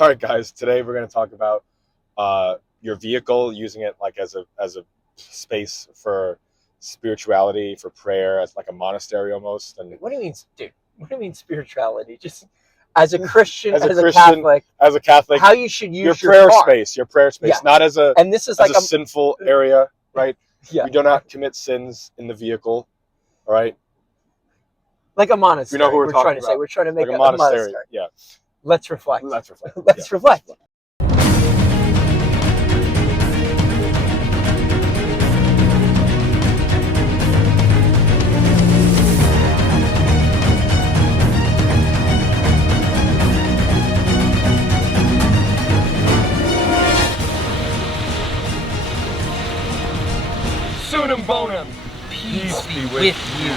All right, guys. Today we're going to talk about your vehicle, using it like as a space for spirituality, for prayer, as like a monastery almost. And What do you mean, dude? What do you mean spirituality? Just as a Christian, as a Catholic, how you should use your prayer car. space, Yeah. not as a And this is as like a sinful area, right? Yeah. We do not commit sins in the vehicle, all right? Like a monastery. You know who we're trying to about. say. We're trying to make Like a monastery. Yeah. Let's reflect. Let's reflect. Let's reflect. Sunum bonum, peace be with you.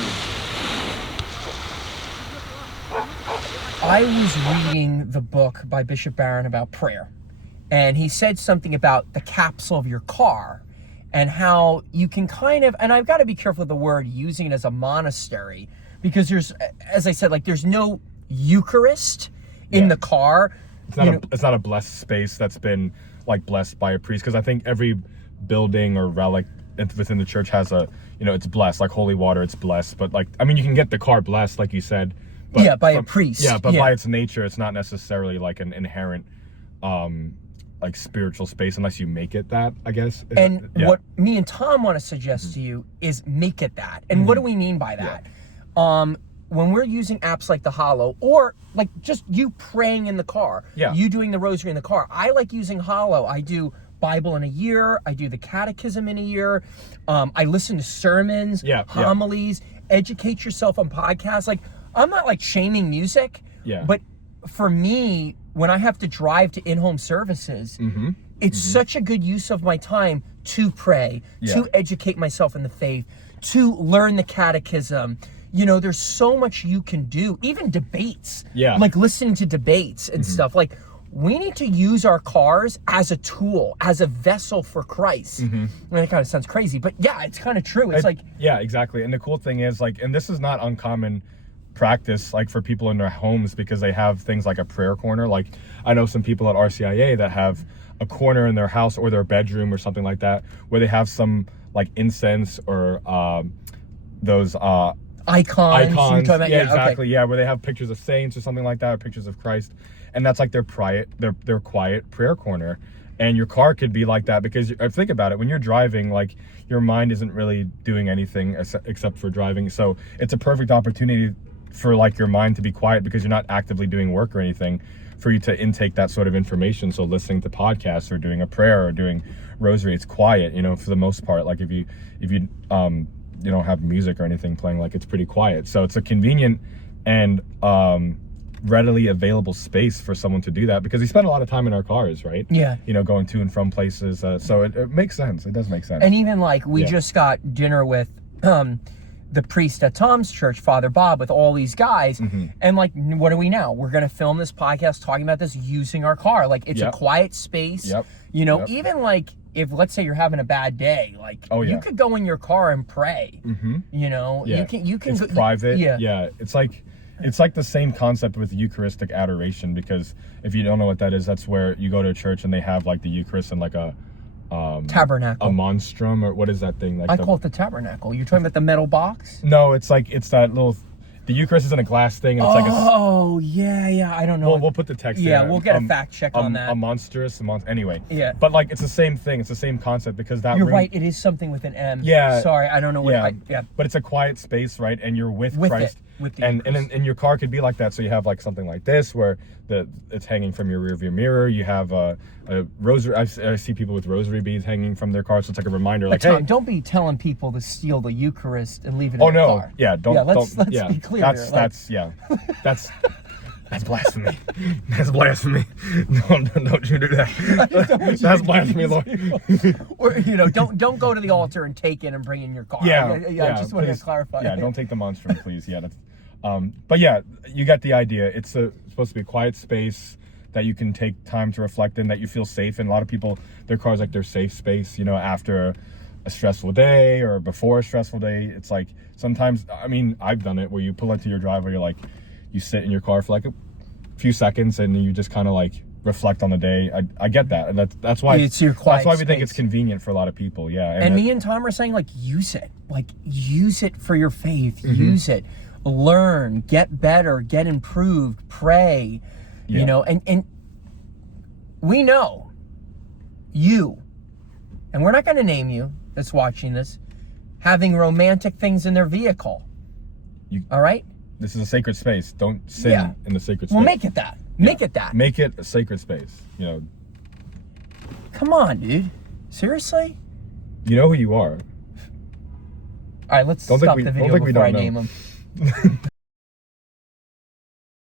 I was reading the book by Bishop Barron about prayer, and he said something about the capsule of your car and how you can kind of, and I've got to be careful with the word using it as a monastery, because there's, as I said, like there's no Eucharist in the car. It's not a blessed space that's been like blessed by a priest, because I think every building or relic within the church has a, it's blessed, like holy water, it's blessed. But like, I mean, you can get the car blessed, like you said. But by a priest. Yeah, but by its nature, it's not necessarily like an inherent, like spiritual space unless you make it that, I guess. What me and Tom want to suggest to you is make it that. And what do we mean by that? When we're using apps like the Hollow, or like just you praying in the car, you doing the rosary in the car. I like using Hollow. I do Bible in a year. I do the Catechism in a year. I listen to sermons, homilies, educate yourself on podcasts. Like, I'm not like shaming music, but for me, when I have to drive to in-home services, it's such a good use of my time to pray, to educate myself in the faith, to learn the Catechism. There's so much you can do, even debates, like listening to debates and stuff. Like, we need to use our cars as a tool, as a vessel for Christ. I mean, it kind of sounds crazy, but yeah, it's kind of true. It's like... Yeah, exactly. And the cool thing is, like, and this is not uncommon practice, like for people in their homes, because they have things like a prayer corner. Like, I know some people at RCIA that have a corner in their house or their bedroom or something like that, where they have some like incense or those icons. Exactly. Yeah, where they have pictures of saints or something like that, or pictures of Christ, and that's like their quiet prayer corner. And your car could be like that, because think about it, when you're driving, like your mind isn't really doing anything except for driving. So it's a perfect opportunity for like your mind to be quiet, because you're not actively doing work or anything, for you to intake that sort of information. So listening to podcasts or doing a prayer or doing rosary, it's quiet, for the most part. Like if you don't have music or anything playing, like it's pretty quiet. So it's a convenient and readily available space for someone to do that, because we spend a lot of time in our cars, right? Yeah. Going to and from places. So it makes sense. It does make sense. And even like we just got dinner with the priest at Tom's church, Father Bob, with all these guys. And like, what are we now? We're going to film this podcast talking about this using our car. Like, it's a quiet space. Even like, if let's say you're having a bad day, like you could go in your car and pray. You can. It's private. It's like the same concept with Eucharistic adoration, because if you don't know what that is, that's where you go to a church and they have like the Eucharist and like a tabernacle, a monstrum, or what is that thing? Like I call it the tabernacle. You're talking about the metal box? No, it's that little. The Eucharist is in a glass thing, and it's like I don't know. We'll put the text. We'll get a fact check on that. Anyway. Yeah. But like, it's the same thing. It's the same concept, because that you're ring, right. It is something with an M. Yeah. Sorry, I don't know what. But it's a quiet space, right? And you're with Christ. And Tom, hey, don't be telling people to steal the Eucharist and leave it in the car. Let's be clear. That's blasphemy. That's blasphemy. Don't you do that. That's blasphemy, Lord. Or don't go to the altar and take it and bring in your car. I just want to clarify. Yeah, don't take the monstrum, please. But yeah, you got the idea. It's supposed to be a quiet space that you can take time to reflect in, that you feel safe in. A lot of people, their car's like their safe space, after a stressful day or before a stressful day. It's like, sometimes, I mean, I've done it, where you pull into your driveway, you sit in your car for like a few seconds, and you just kind of like reflect on the day. I get that, and that's why it's your quiet that's why we think space. it's convenient for a lot of people. Yeah, and me and Tom are saying, like, use it for your faith. Use it, learn, get better, get improved, pray. You know, and we know you, and we're not going to name you that's watching this, having romantic things in their vehicle. All right. This is a sacred space. Don't sin in the sacred space. Well, make it that. Make it that. Make it a sacred space. You know. Come on, dude. Seriously? You know who you are. All right, let's stop the video before I name him.